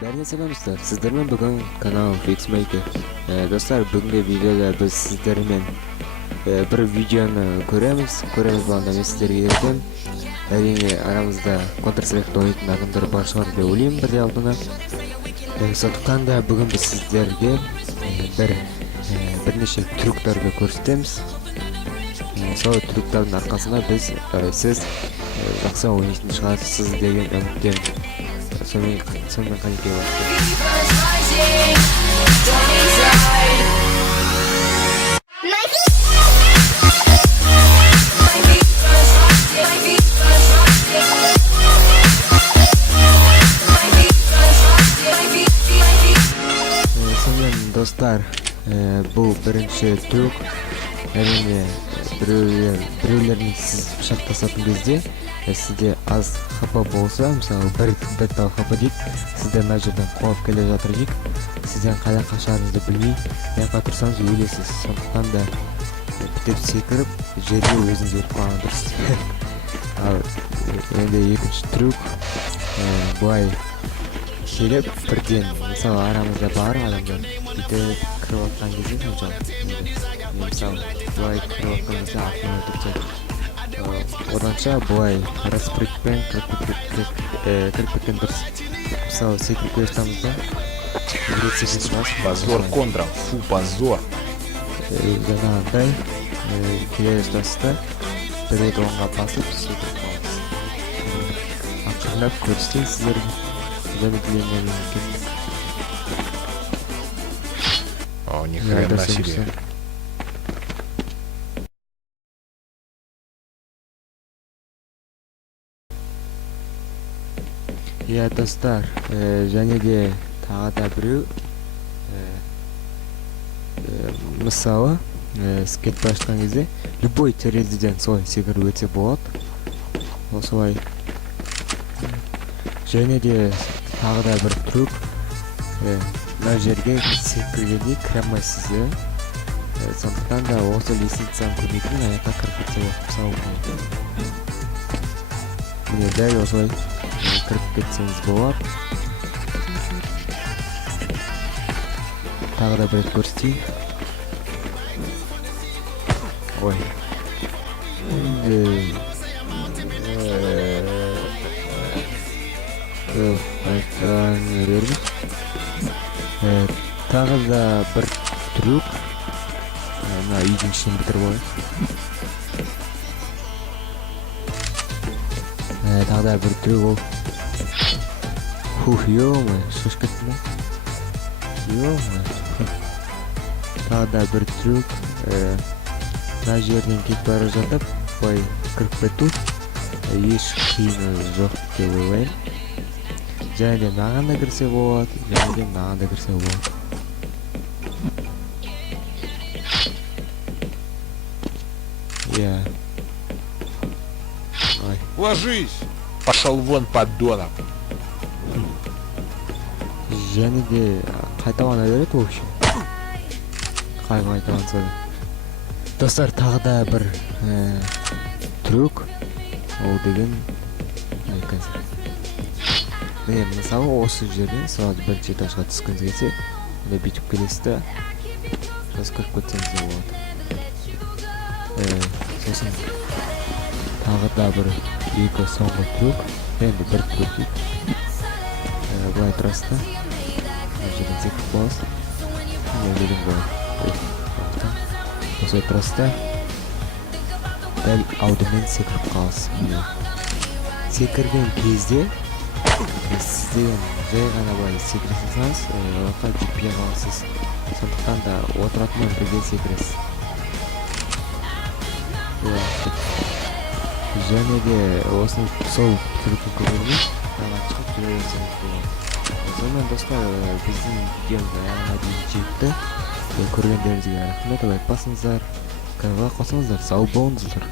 Бәріне сәлем достар, сіздермен бүгін канал Fixmaker. Достар, бүгінгі видеода біз сіздермен бір видеоны көреміз болғанда мен сіздерге ертем. Әрине арамызда Counter-Strike ойнайтын адамдар бар шығар деп ойлаймын бірде алдына. Сондықтан да бүгін біз сіздерге бірнеше трюктарды көрсетеміз. Сол трюктардың арқасында сіз жақсы ойнайтын шығарсыз деген үміттемін. Сонымен қанекей сонымен достар, бұл бірінші трюк. Әрине біреулермен сіз пышақ тасатын кезде сізде аз хп болса, мысалы бір тал хп дейік, сізден мына жерден қуып келе жатыр дейік, сізден қайда қашарыңызды білмей яққа тұрсаңыз өлесіз. Сондықтан да бүйтіп секіріп жерге өзіңіз өліп қалған дұрыс. Ал енді екінші трюк, былай келіп бірден, мысалы арамызда бар адамдар бүйтіп кіріп отқан кезде, мысалы былай кіріп отқан кезде артынан өтіп оданша былай распрыгпен кіріп кеткен дұрыс. Мысалы секіріп келе жатамыз да, позор контрол, фу, позор. Жаңағыдай келе жатасыз да, бір-екі оңға басып секіріп қаласыз. Ақырындап көрсетейін сіздерге. Замедление мемлекет. О, ни хрена себе. Иә достар, және де тағы да біреу, мысалы скетті ашқан кезде любой терезеден солай секіріп өтсе болады. Осылай. Және де тағы да бір трюк, мына жерге секіргенде кіре алмайсыз. Сондықтан да осы лестницаның көмегімен аяққа кіріп кетсе болады. Міне дәл осылай кіріп кетсеңіз болады. Тағы да бір рет көрсетейін. Ой. Тағы да бір трюк. Мына үйдің ішін бітіріп алайық. Тағы да бір трюк ол. Ё-моё, шошып кеттім ба? Ё-моё. Тағы да бір трюк. Мына жерден кетіп бара жатып, былай кіріп кету еш қиыны жоқ деп ойлаймын. Және де мынаған да кірсе болады, және де мынаған да кірсе болады. Иә. Ложись! Пошел вон, подонок! Және де қайталана береді, в общем. Қайталанса да. Достар, тағы да бір трюк. Ол деген міне, мысалы осы жерден сразу бірінші этажға түскіңіз келсе, міне бүйтіп келесіз да, сосын кіріп кетсеңіз де болады. Сосын тағы да бір екі соңғы трюк, енді бір трюк дейді. Былай тұрасыз да, мына жерден секіріп қаласыз. Міне деген былай. Осылай тұрасыз да, дәл алдымен секіріп қаласыз. Секірген кезде сізден жай ғана былай секіре салсаңыз, отқа жетпей қаласыз. Сондықтан да отыратынмен бірге секіресіз. Және де осыны сол трюкті көргенде жаңа шығып жүре берсеңіз болады. Сонымен достар, біздің видеомыз аяғына дейін жетті. Көргендеріңізге рахмет, лайк басыңыздар, каналға қосыңыздар, сау болыңыздар.